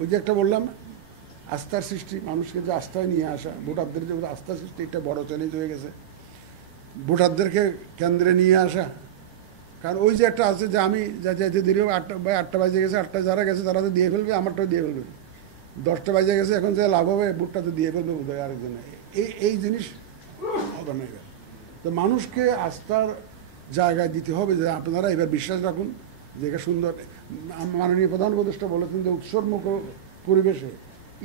ওই যে একটা বললাম আস্থার সৃষ্টি, মানুষকে যে আস্থায় নিয়ে আসা, ভোটারদের যে আস্থার সৃষ্টি, এটা বড় চ্যালেঞ্জ হয়ে গেছে। ভোটারদেরকে কেন্দ্রে নিয়ে আসা, কারণ ওই যে একটা আছে যে আমি যাইতে দেরি হবে, 8টা বাজে গেছে, 8টায় যারা গেছে তারা তো দিয়ে ফেলবে, আমারটাও দিয়ে ফেলবে, 10টা বাজে গেছে, এখন যে লাভ হবে ভোটটা তো দিয়ে ফেলবে বোধ হয় আরেকজন। এই জিনিস হবে না। তো মানুষকে আস্থার জায়গায় দিতে হবে যে আপনারা এবার বিশ্বাস রাখুন যে এটা সুন্দর। মাননীয় প্রধান উপদেষ্টা বলেছেন যে উৎসবমুখ পরিবেশে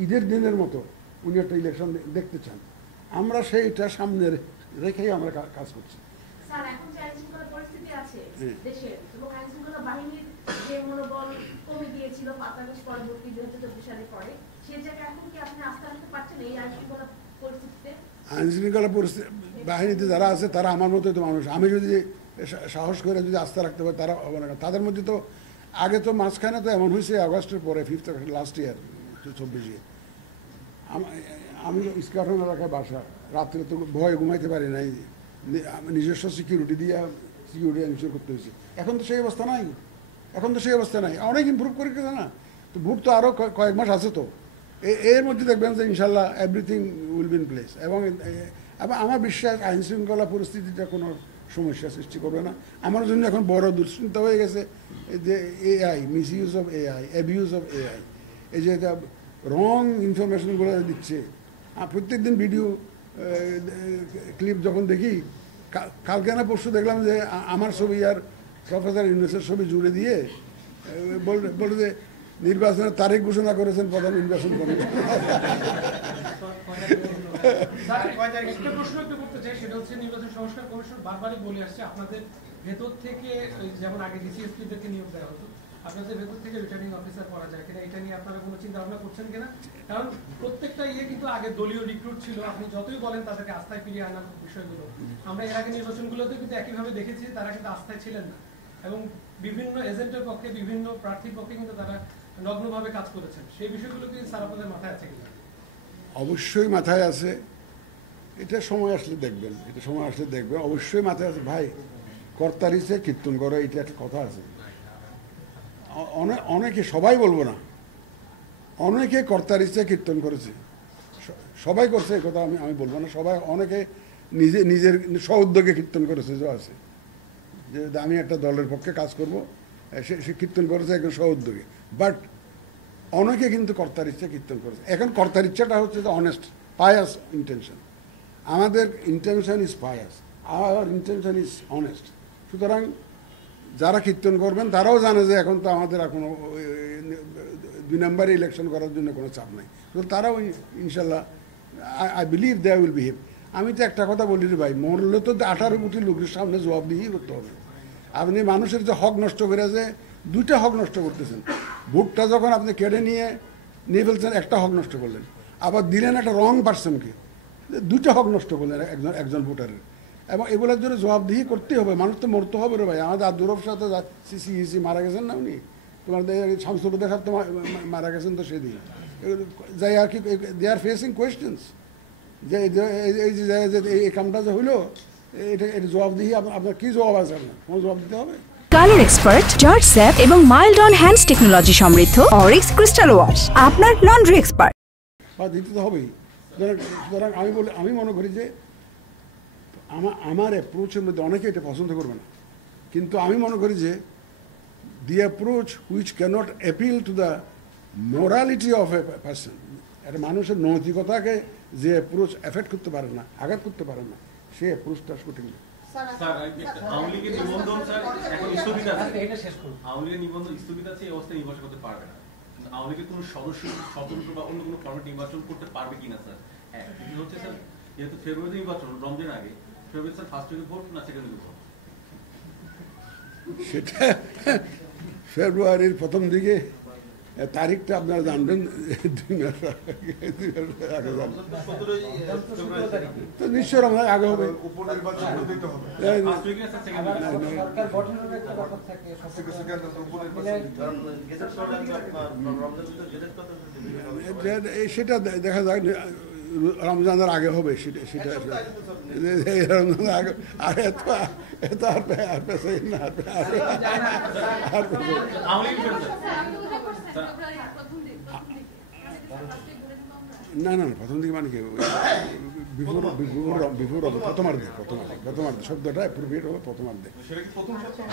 ঈদের দিনের মতো উনি একটা ইলেকশন দেখতে চান। আমরা সেইটা সামনে রেখেই আমরা কাজ করছি। স্যার, এখন যে আইনশৃঙ্খলা পরিস্থিতি আছে দেশে এবং আইনশৃঙ্খলা বাহিনীর যে মনোবল কমে গিয়েছিল 5 আগস্ট পরবর্তী 2024 সালের পরে, সেই জায়গায় এখন কি আপনি আস্থা রাখতে পারছেন এই আইনশৃঙ্খলা পরিস্থিতিতে? আইনশৃঙ্খলা বাহিনীতে যারা আছে তারা আমার মতোই তো মানুষ। আমি যদি সাহস করে যদি আস্থা রাখতে পারি তারা হবে না। তাদের মধ্যে তো আগে তো মাঝখানে তো এমন হয়েছে আগস্টের পরে 5th আগস্ট লাস্ট ইয়ার 24 আমি ইস্কাটন এলাকায় বাসা, রাত্রে তো ভয়ে ঘুমাইতে পারি নাই, নিজস্ব সিকিউরিটি দিয়ে সিকিউরিটি এনশিওর করতে হয়েছে। এখন তো সেই অবস্থা নাই, অনেক ইমপ্রুভ করে গেছে না। তো ভোট তো আরও কয়েক মাস আছে, তো এর মধ্যে দেখবেন যে ইনশাল্লাহ everything will be in place. এবং আমার বিশ্বাস আইনশৃঙ্খলা পরিস্থিতিটা কোনো সমস্যা সৃষ্টি করবে না। আমার জন্য এখন বড় দুশ্চিন্তা হয়ে গেছে যে AI, miss use of AI, abuse of AI, এই যে রং ইনফরমেশনগুলো দিচ্ছে। প্রত্যেক দিন ভিডিও ক্লিপ যখন দেখি, কালকে না পরশু দেখলাম যে আমার ছবি আর প্রফেসর ইউনূসের ছবি জুড়ে দিয়ে বলে যে নির্বাচনের তারিখ ঘোষণা করেছেন প্রধান নির্বাচন কমিশন। একটা প্রশ্ন একটু করতে চাই, সেটা হচ্ছে নির্বাচন সংস্কার কমিশন বারবারই বলে আসছে আপনাদের ভেতর থেকে, যেমন আগে ডিসিএসপিদেরকে নিয়োগ দেওয়া হতো, আপনাদের ভেতর থেকে রিটার্নিং অফিসার করা যায় কিনা, এটা নিয়ে আপনারা কোনো চিন্তা ভাবনা করছেন কিনা? কারণ প্রত্যেকটা কিন্তু আগে দলীয় রিক্রুট ছিল, আপনি যতই বলেন তাদেরকে আস্থায় ফিরিয়ে আনার বিষয়গুলো আমরা এর আগে নির্বাচনগুলোতে কিন্তু একইভাবে দেখেছি, তারা কিন্তু আস্থায় ছিলেন না এবং বিভিন্ন এজেন্টের পক্ষে, বিভিন্ন প্রার্থীর পক্ষে কিন্তু তারা নগ্নভাবে কাজ করেছেন। সেই বিষয়গুলো কি স্যার আপনাদের মাথায় আছে কিনা? অবশ্যই মাথায় আছে, এটা সময় আসলে দেখবেন, অবশ্যই মাথায় আছে। ভাই, কর্তারিছে কীর্তন করো, এটা একটা কথা আছে। অনেকে, সবাই বলবো না, অনেকে কর্তারিছে কীর্তন করেছে, সবাই করছে এই কথা আমি বলবো না। সবাই, অনেকে নিজের স্ব-উদ্যোগে কীর্তন করেছে, যে আছে যে আমি একটা দলের পক্ষে কাজ করব, সে কীর্তন করেছে একজন স্ব-উদ্যোগে। বাট অনেকে কিন্তু কর্তার ইচ্ছা কীর্তন করেছে। এখন কর্তার ইচ্ছাটা হচ্ছে যে অনেস্ট, পায়াস ইন্টেনশন। আমাদের intention is pious, our intention is honest. সুতরাং যারা কীর্তন করবেন তারাও জানে যে এখন তো আমাদের আর কোনো 2 নম্বরে ইলেকশন করার জন্য কোনো চাপ নাই। তো তারাও ইনশাল্লাহ, I believe they will behave. আমি তো একটা কথা বলি রে ভাই, মরলে তো 18 কোটি লোকের সামনে জবাবদিহি করতে হবে। আপনি মানুষের যে হক নষ্ট করে, যে 2টা হক নষ্ট করতেছেন। ভোটটা যখন আপনি কেড়ে নিয়ে ফেলছেন, একটা হক নষ্ট করলেন, আবার দিলেন একটা রং পার্সনকে, 2টা হক নষ্ট করলেন একজন ভোটারের। এবং এগুলোর জন্য জবাবদিহি করতেই হবে। মানুষ তো মরতে হবে রে ভাই। আমাদের আদুরব সাথে সিসি মারা গেছেন না উনি, তোমাদের শামসুলুদ্দিন সাহেব তো মারা গেছেন তো সেদিন। যাই আর কি, দে আর ফেসিং কোয়েশ্চেন্স যে এই কামটা যে হইলো, এটা জবাবদিহি আপনার কি জবাব আছে? আপনার কোনো জবাব দিতে হবে। কালার এক্সপার্ট, জর্জ স্যাপ এবং মাইল্ড অন হ্যান্ডস টেকনোলজি সমৃদ্ধ অরিক্স ক্রিস্টাল ওয়াশ আপনার লন্ড্রি এক্সপার্ট। বা দিতে তো হবেই। সুতরাং আমি মনে করি যে আমার অ্যাপ্রোচের মধ্যে অনেকে এটা পছন্দ করবে না, কিন্তু আমি মনে করি যে the approach which cannot appeal to the morality of a person, একটা মানুষের নৈতিকতাকে যে অ্যাপ্রোচ এফেক্ট করতে পারে না, আঘাত করতে পারে না, সেই অ্যাপ্রোচটা সঠিক না। আওয়ামী লীগের নিবন্ধন স্যার এখন স্থগিত আছে, আওয়ামী লীগের নিবন্ধন স্থগিত আছে, এই অবস্থায় নির্বাচন করতে পারবে না। আওয়ামী লীগের কোনো সদস্য স্বতন্ত্র বা অন্য কোনো ফরম্যাট নির্বাচন করতে পারবে কিনা স্যার? হ্যাঁ, হচ্ছে স্যার, যেহেতু ফেব্রুয়ারি নির্বাচন, রমজান আগে, ফেব্রুয়ারি স্যার ফার্স্ট উইকে ভোট না সেকেন্ড উইকে ভোট? সেটা ফেব্রুয়ারির প্রথম দিকে, তারিখটা আপনারা জানবেন 2 মাস আগে তো নিশ্চয় রমজান আগে হবে। সেটা দেখা যাক, রমজানের আগে হবে, সেটা রমজানের আগে না না না, প্রথম দিকে মানে কি বিফোর প্রথমার্ধে শব্দটা অ্যাপ্রোপ্রিয়েট হবে প্রথমার্ধে। সেটা কি প্রথম সপ্তাহ?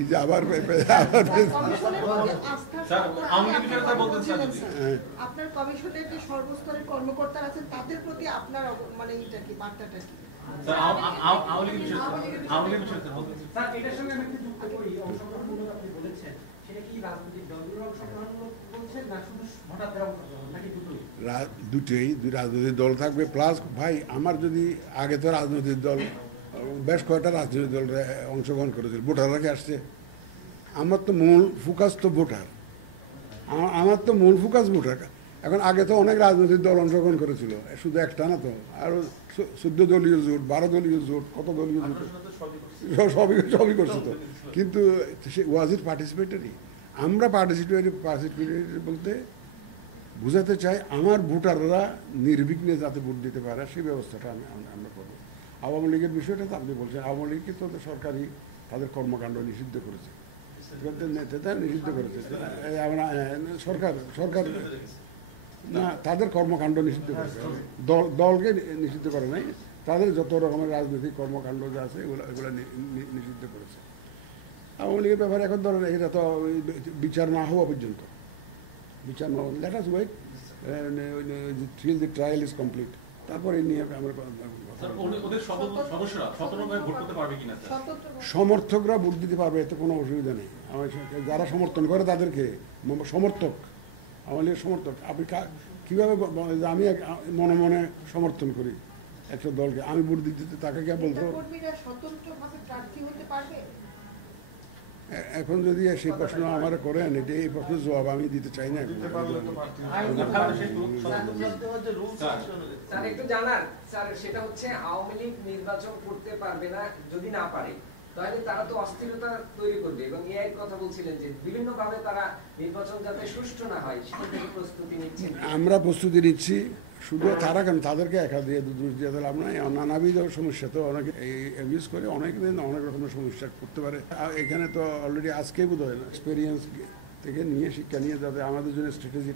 এই যে আবার আপনার কমিশনের যে সর্বস্তরের কর্মকর্তারা আছেন তাদের প্রতি আপনার মানে এটা কি বার্তাটা কি? স্যার এটার সঙ্গে আমি একটু যুক্ত করি, অংশগ্রহণমূলক আপনি বলেছেন, সেটা কি রাজনৈতিক দলগুলোর অংশগ্রহণমূলক বলছেন না শুধু হঠাৎ অংশগ্রহণ নাকি দুটোই? দুটোই, দুই রাজনৈতিক দল থাকবে প্লাস ভাই আমার যদি আগে তো রাজনৈতিক দল বেশ কয়েকটা রাজনৈতিক দল অংশগ্রহণ করেছিল, ভোটাররা কি আসছে? আমার তো মূল ফোকাস তো ভোটার, আমার তো মূল ফোকাস ভোটার। এখন আগে তো অনেক রাজনৈতিক দল অংশগ্রহণ করেছিল, শুধু একটা না তো, আরও 14 দলীয় জোট, 12 দলীয় জোট, কত দলীয় জোট সবই করছে তো। কিন্তু ওয়াজ ইট পার্টিসিপেটরি? আমরা পার্টিসিপেটরি বলতে বোঝাতে চাই আমার ভোটাররা নির্বিঘ্নে যাতে ভোট দিতে পারে সেই ব্যবস্থাটা আমরা করবো। আওয়ামী লীগের বিষয়টা তো আপনি বলছেন, আওয়ামী লীগকে তো সরকারি তাদের কর্মকাণ্ড নিষিদ্ধ করেছে, নিষিদ্ধ করেছে সরকার না, তাদের কর্মকাণ্ড নিষিদ্ধ করেছে, দলকে নিষিদ্ধ করে নাই, তাদের যত রকমের রাজনৈতিক কর্মকাণ্ড যা আছে এগুলো নিষিদ্ধ করেছে। আওয়ামী লীগের ব্যাপারে এখন ধরেন এটা তো বিচার না হওয়া পর্যন্ত, বিচার না let us wait till the trial is complete, তারপরে এই নিয়ে আমরা সমর্থকরা ভোট দিতে পারবে, এতে কোনো অসুবিধা নেই। যারা সমর্থন করে তাদেরকে সমর্থক, আমার সমর্থক আপনি কীভাবে, আমি মনে মনে সমর্থন করি একটা দলকে, আমি ভোট দিতে তাকে কে বলতো? এখন যদি সেই প্রশ্ন আমার করেন, এটা এই প্রশ্নের জবাব আমি দিতে চাই না। স্যার একটু জানার স্যার, সেটা হচ্ছে আওয়ামী লীগ নির্বাচন করতে পারবে না, যদি না পারে তাহলে তারা তো অস্থিরতা তৈরি করবে, এবং এই কথা বলছিলেন যে বিভিন্ন ভাবে তারা নির্বাচন যাতে সুষ্ঠু না হয় সেটা থেকে প্রস্তুতি নিচ্ছেন। আমরা প্রস্তুতি নিচ্ছি, শুধু তারা কেন, তাদেরকে একা দিয়ে দোষ দিয়ে দিলাম না, নানাবিধ সমস্যা তো অনেকে ইউজ করে, অনেক দিন অনেক রকমের সমস্যা করতে পারে। এখানে তো অলরেডি আজকেই বোধ হয় না, এক্সপিরিয়েন্স থেকে নিয়ে শিক্ষা নিয়ে যাতে আমাদের জন্য স্ট্র্যাটেজি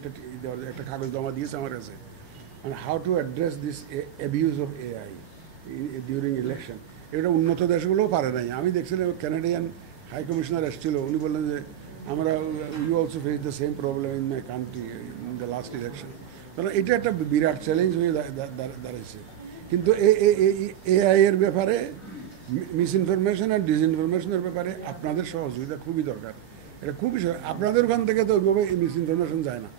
একটা কাগজ জমা দিয়েছে আমার কাছে, মানে how to address this abuse of AI during election. এটা উন্নত দেশগুলোও পারে নাই। আমি দেখছিলাম ক্যানাডিয়ান হাই কমিশনার এসেছিল, উনি বললেন যে আমরা you also face the same problem in my country in the last election. কারণ এটা একটা বিরাট চ্যালেঞ্জ হয়ে দাঁড়িয়েছে। কিন্তু এআই এর ব্যাপারে, মিসইনফরমেশন আর ডিসইনফরমেশনের ব্যাপারে আপনাদের সহযোগিতা খুবই দরকার। এটা খুবই, আপনাদের ওখান থেকে তো ওইভাবে মিসইনফরমেশন যায় না।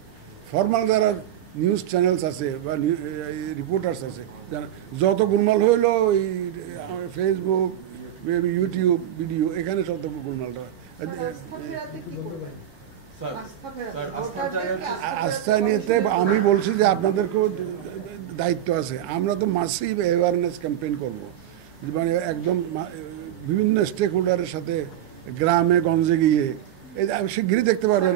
ফর্মাল যারা নিউজ চ্যানেলস আছে বা রিপোর্টার্স আছে, যত গোলমাল হইলো ওই ফেসবুক, ইউটিউব ভিডিও, এখানে যত গোলমালটা। আস্থা নিতে আমি বলছি যে আপনাদেরকেও দায়িত্ব আছে। আমরা তো মাসিভ অ্যাওয়ারনেস ক্যাম্পেইন করবো, মানে একদম বিভিন্ন স্টেক হোল্ডারের সাথে গ্রামে গঞ্জে গিয়ে, শিগগিরই দেখতে পারবেন।